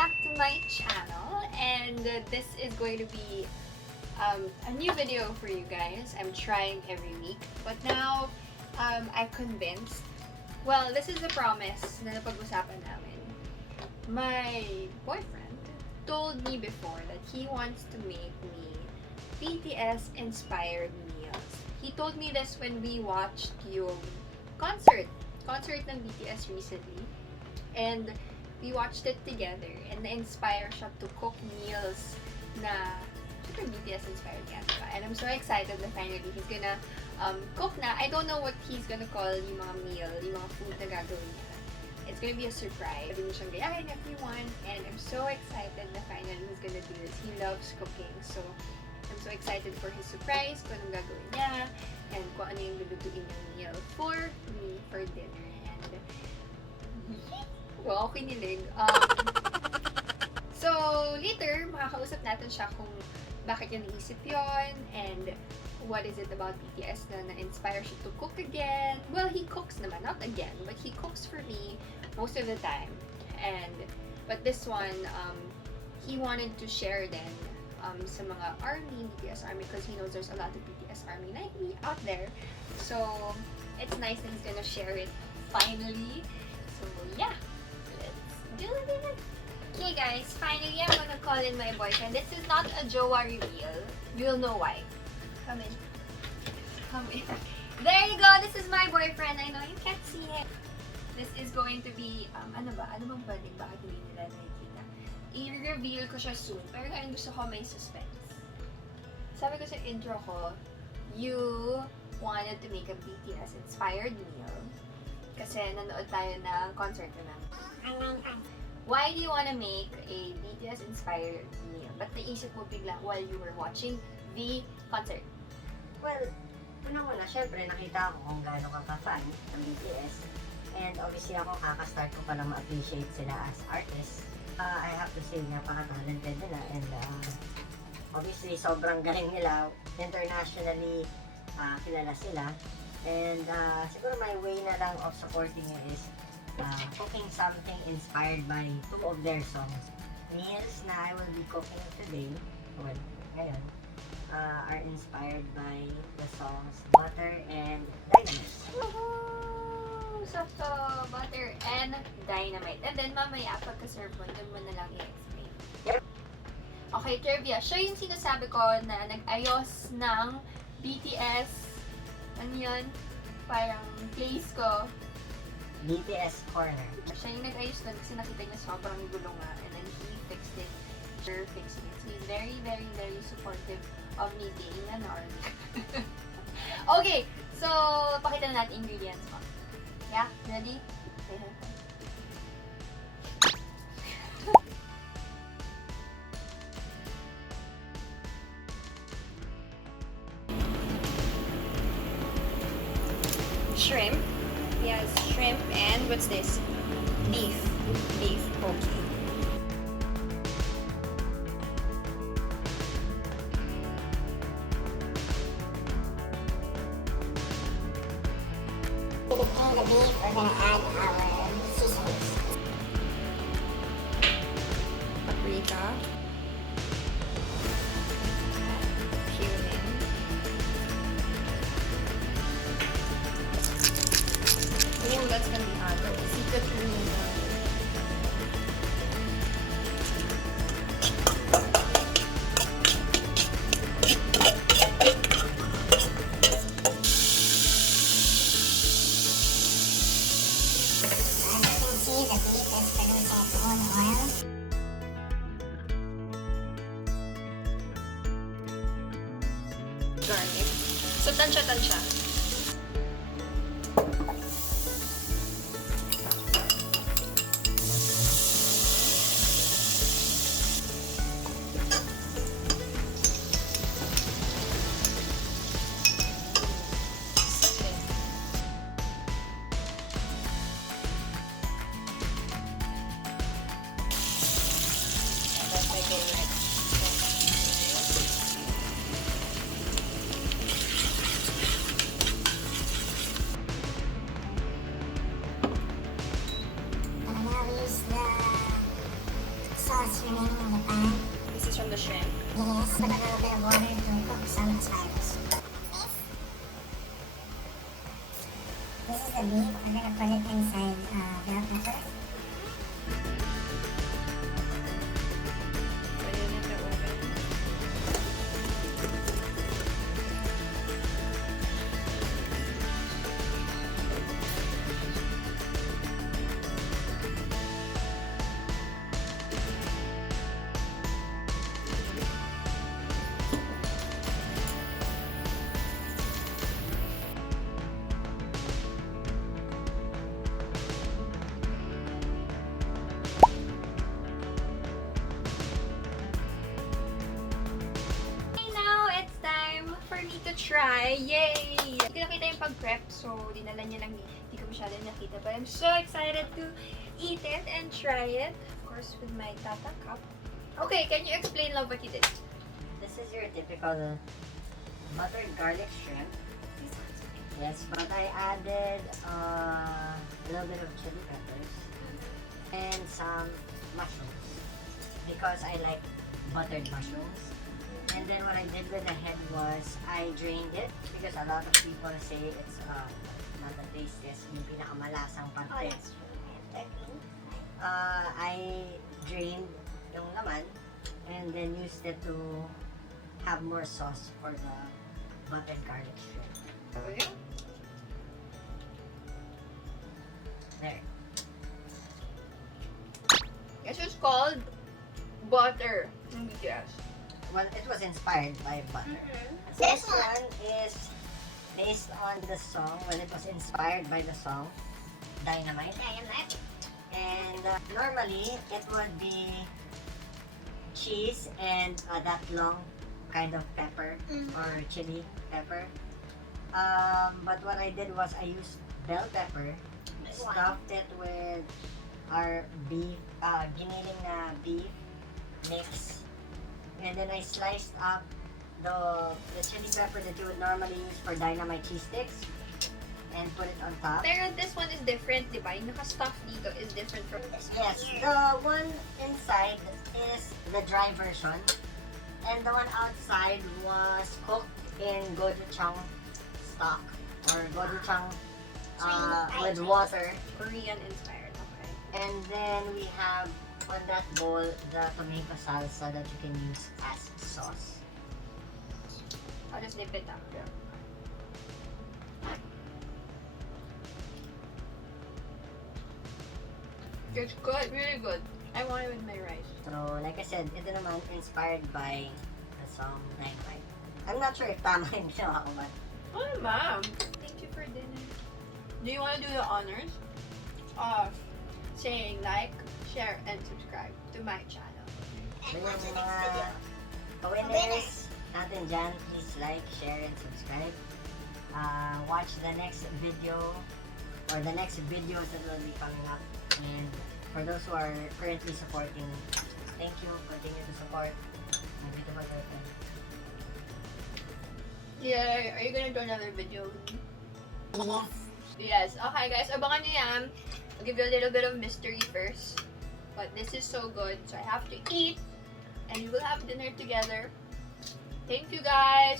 back to my channel, and this is going to be a new video for you guys. I'm trying every week, but now I'm convinced. Well, this is a promise na napag-usapan namin. My boyfriend told me before that he wants to make me BTS Inspired meals. He told me this when we watched yung concert ng BTS recently, and we watched it together, and na-inspire siya to cook meals na super BTS inspired yan, diba? And I'm so excited na finally he's gonna cook na. I don't know what he's gonna call yung mga meal, yung mga food na gagawin niya. It's gonna be a surprise. Pwede mo siyang gayahin if you want, and I'm so excited na finally he's gonna do this. He loves cooking, so I'm so excited for his surprise, kung anong gagawin niya, and kung ano yung lulutuin yung meal for me for dinner. And wow, kinilig. So, later, makakausap natin siya kung bakit niya naisip yun, and what is it about BTS na na-inspire siya to cook again. Well, he cooks naman, not again, but he cooks for me most of the time. But this one, he wanted to share then sa mga ARMY, BTS ARMY, because he knows there's a lot of BTS ARMY like me out there. So, it's nice that he's gonna share it finally. So, yeah. Do it. Okay guys, finally I'm gonna call in my boyfriend. This is not a JOWA reveal. You'll know why. Come in. Come in. There you go. This is my boyfriend. I know you can't see him. This is going to be, ano ba? Ano bang pwedeng bakit hindi nila nakikita? I-reveal ko siya soon. Pero ngayon gusto ko may suspense. Sabi ko sa intro ko, you wanted to make a BTS inspired meal. Kasi nanood tayo ng concert na. Why do you want to make a BTS inspired meal? Ba't naisip mo bigla while you were watching the concert? Well, unang-una, syempre nakita ko kung gaano ka ka-fan ng BTS. And obviously ako kakastart ko pa lang ma-appreciate sila as artists. I have to say, napaka-talented nila, and obviously sobrang galing nila. Internationally, kilala sila. And siguro my way na lang of supporting it is cooking something inspired by two of their songs. Meals na I will be cooking today, well, ngayon, are inspired by the songs Butter and Dynamite. Woohoo! Sakto! Butter and Dynamite. And then mamaya, pagka-serve mo, doon mo na lang i-explain. Yep. Okay, trivia. Siya yung sinasabi ko na nag-ayos ng BTS, ano yun? Parang place ko. BTS Corner. Siya yung nag-ayos doon kasi nakita niya sobrang gulo nga, and then he fixed it. Sure, fixing it. So he's very, very, very supportive of me being an army. Okay, so pakita na natin ingredients mo. Yeah, ready? Okay. Shrimp. Yes, shrimp and what's this? Beef. Beef poke. To prepare the beef, we're gonna add our seasonings. Paprika. Cumin. Oh, that's gonna be hard. Secret ingredient. Garlic. So, tansya-tansya. That's my favorite. the shrimp. Yes, put a little bit of water to cook some asparagus. This is the beef. I'm gonna put it inside bell pepper. Pwede na sa oven. To try. Yay! Hindi ko nakita yung pag-prep, so dinala niya lang. Hindi ko masyado nakita. But I'm so excited to eat it and try it. Of course, with my Tata cup. Okay, can you explain, love, what you did? This is your typical buttered garlic shrimp. Yes, but I added a little bit of chili peppers and some mushrooms because I like buttered mushrooms. And then what I did with the head was I drained it because a lot of people say it's not the tastiest, yung pinakamalasang parte. I drained yung laman and then used it to have more sauce for the buttered garlic shrimp. Okay. There. This is called butter ng BTS. Well, it was inspired by butter. This This one is based on the song, well, it was inspired by the song Dynamite. And normally, it would be cheese and that long kind of pepper or chili pepper. But what I did was I used bell pepper, stuffed it with our beef, giniling na beef mix. And then I sliced up the chili pepper that you would normally use for dynamite cheese sticks and put it on top. Pero this one is different, di ba? Yung naka-stuff dito is different from this one. Yes, the one inside is the dry version and the one outside was cooked in gochujang stock or gochujang with water. Korean inspired, okay. And then we have on that bowl the tomato salsa that you can use as sauce. I'll just nip it up. It's good, really good. I want it with my rice. So, like I said, ito naman inspired by the song Dynamite. I'm not sure if tama yung ginawa ko, but Oh, ma'am. Thank you for dinner. Do you want to do the honors of saying like, share, and subscribe to my channel? yun yung mga winners natin dyan. Please like, share, and subscribe. Watch the next video or the next videos that will be coming up. And for those who are currently supporting, thank you. Continue to support my beautiful girlfriend. Yeah, are you gonna do another video with me? Yes. Yes. Okay, guys, abangan nyo yan. I'll give you a little bit of mystery first. But this is so good, so I have to eat. And we will have dinner together. Thank you, guys.